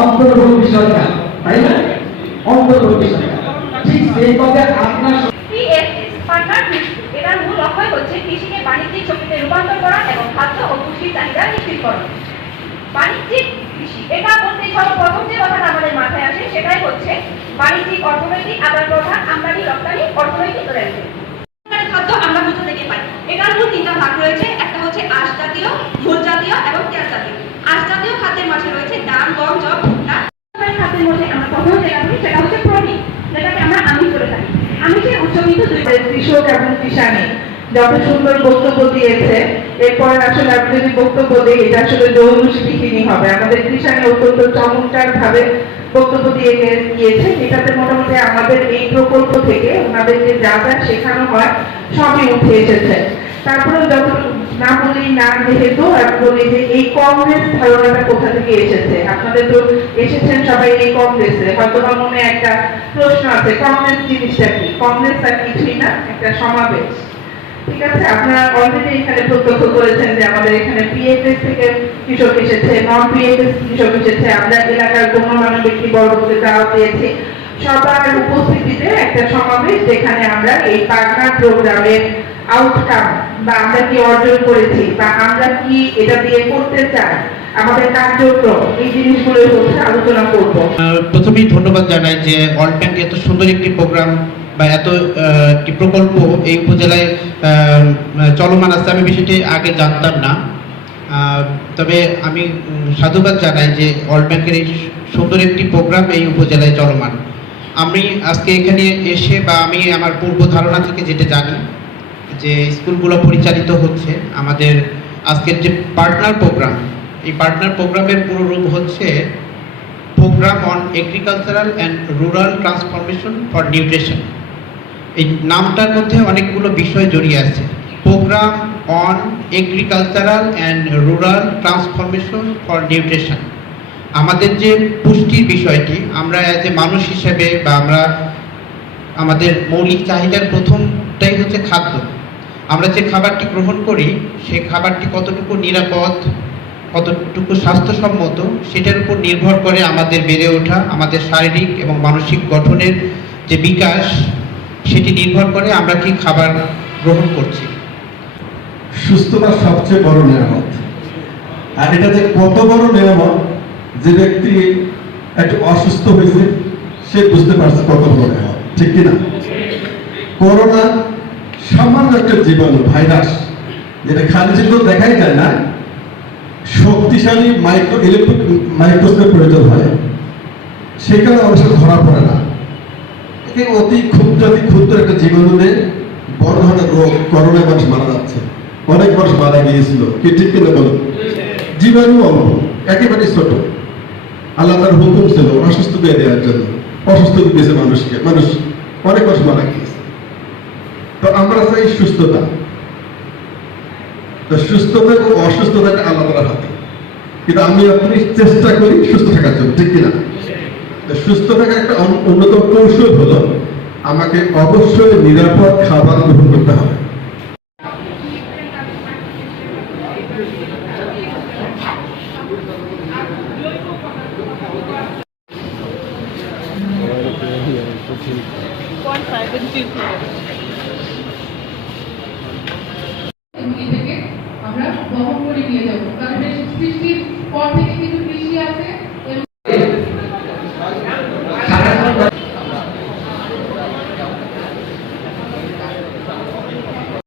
অন্তর্ভুক্তি সরকার, তাই না? অন্তর্ভুক্তি সরকার ঠিক সেইভাবে আপনার এটার মূল লক্ষ্য হচ্ছে কৃষিকে বাণিজ্যিক শক্তিতে রূপান্তর করা এবং খাদ্য ও পুষ্টির চাহিদা নিশ্চিত করা। বাণিজ্যিক কৃষি এটা বলতে সর্বপ্রথম যে কথাটা আমাদের মাথায় আসে সেটাই হচ্ছে বাণিজ্যিক অর্থনৈতিক আদান প্রদান, আমদানি রপ্তানি, অর্থনৈতিক লেনদেন। খাদ্য আমরা কোথা থেকে পাই? এটার মূল তিনটা ভাগ রয়েছে। একটা হচ্ছে আঁশ জাতীয়, ভোজ্য জাতীয় এবং তেল জাতীয়। আঁশ জাতীয় খাদ্যের মাঝে রয়েছে ধান, গম, যব, ভুট্টা। খাদ্যের মধ্যে আমরা প্রথম যেটা করি সেটা হচ্ছে প্রোটিন, যেটাকে আমরা আমিষ করে থাকি। আমিষের উৎস কিন্তু কৃষক এবং কিষানী যত সুন্দর বক্তব্য দিয়েছে, এরপর আসলে আপনি যদি বক্তব্য দিই এটা আসলে জৌলুসিনী হবে। আমাদের কিষানী অত্যন্ত চমৎকার ভাবে বক্তব্য দিয়ে গিয়েছে। এটাতে মোটামুটি আমাদের এই প্রকল্প থেকে ওনাদেরকে যা যা শেখানো হয় সবই উঠে এসেছে। তারপরে যত না বলি না, যেহেতু আমি বলি যে এই কংগ্রেস ধারণাটা কোথা থেকে এসেছে। আপনাদের তো এসেছেন সবাই এই কংগ্রেসে, হয়তো বা মনে একটা প্রশ্ন আছে কংগ্রেস জিনিসটা কি? কংগ্রেস আর কিছুই না, একটা সমাবেশ। ঠিক আছে, আপনারা অলরেডি এখানে প্রত্যক্ষ করেছেন যে আমাদের এখানে পিএফএস থেকে কৃষক এসেছে, নন পিএফএস কৃষক এসেছে, আমরা এলাকার গণ্যমান্য ব্যক্তি বর্গকে দাওয়াত দিয়েছি। সবার উপস্থিতিতে একটা সমাবেশ যেখানে আমরা এই পার্টনার প্রোগ্রামের আউটকাম বা আমরা কি অর্জন করেছি বা আমরা কি এটা দিয়ে করতে চাই, আমাদের কার্যক্রম, এই জিনিসগুলোর হচ্ছে আলোচনা করব। প্রথমেই ধন্যবাদ জানাই যে ওয়ার্ল্ড ব্যাংক এত সুন্দর একটি প্রোগ্রাম বা এত একটি প্রকল্প এই উপজেলায় চলমান আছে। আমি বিষয়টি আগে জানতাম না, তবে আমি সাধুবাদ জানাই যে ওয়ার্ল্ড ব্যাংকের এই সুন্দর একটি প্রোগ্রাম এই উপজেলায় চলমান। আমি আজকে এখানে এসে বা আমি আমার পূর্ব ধারণা থেকে যেটা জানি যে স্কুলগুলো পরিচালিত হচ্ছে আমাদের আজকের যে পার্টনার প্রোগ্রাম, এই পার্টনার প্রোগ্রামের পুরো রূপ হচ্ছে program on agricultural and rural transformation for nutrition. এই নামটার মধ্যে অনেকগুলো বিষয় জড়িয়ে আছে। Program on agricultural and rural transformation for nutrition, আমাদের যে পুষ্টির বিষয়টি, আমরা অ্যাজ এ মানুষ হিসেবে বা আমরা আমাদের মৌলিক চাহিদার প্রথমটাই হচ্ছে খাদ্য। আমরা যে খাবারটি গ্রহণ করি সেই খাবারটি কতটুকু নিরাপদ, কতটুকু স্বাস্থ্যসম্মত, সেটার উপর নির্ভর করে আমাদের বেড়ে ওঠা, আমাদের শারীরিক এবং মানসিক গঠনের যে বিকাশ, সেটি নির্ভর করে আমরা কি খাবার গ্রহণ করছি। সুস্থতা সবচেয়ে বড় নিয়ামত, আর এটা যে কত বড় নিয়ামত, যে ব্যক্তি একটু অসুস্থ হয়েছে সে বুঝতে পারছে কত বড় নিয়ামত, ঠিক কিনা? করোনা সামান্য একটা জীবাণু ভাইরাস, যেটা খালি যেগুলো দেখাই যায় না, শক্তিশালী মাইক্রোস্কোপ প্রয়োজন হয়, সেখানে অবশ্য ধরা পড়ে না। অতি ক্ষুদ্র একটা জীবাণুতে বড় ধরনের রোগ, করোনায় মানুষ মারা যাচ্ছে, অনেক মানুষ মারা গিয়েছিল, কি ঠিক কিনা বলুন? জীবাণু অল্প, একেবারে ছোট, আল্লাহ তার হুকুম ছিল অসুস্থ দিয়ে দেওয়ার জন্য, অসুস্থ দিয়েছে মানুষকে, মানুষ অনেক মানুষ মারা গিয়েছে। তো আমরা চাই সুস্থতা, তো সুস্থতা এবং অসুস্থতাটা আল্লাহ তাআলার হাতে, কিন্তু আমি আপনি চেষ্টা করি সুস্থ থাকার জন্য, ঠিক কিনা? সুস্থ থাকার একটা অন্যতম কৌশল হলো আমাকে অবশ্যই নিরাপদ খাবার গ্রহণ করতে হবে। আমরা বহন করে নিয়ে যাবো, কারণ সৃষ্টির পর থেকে কিন্তু কৃষি আছে।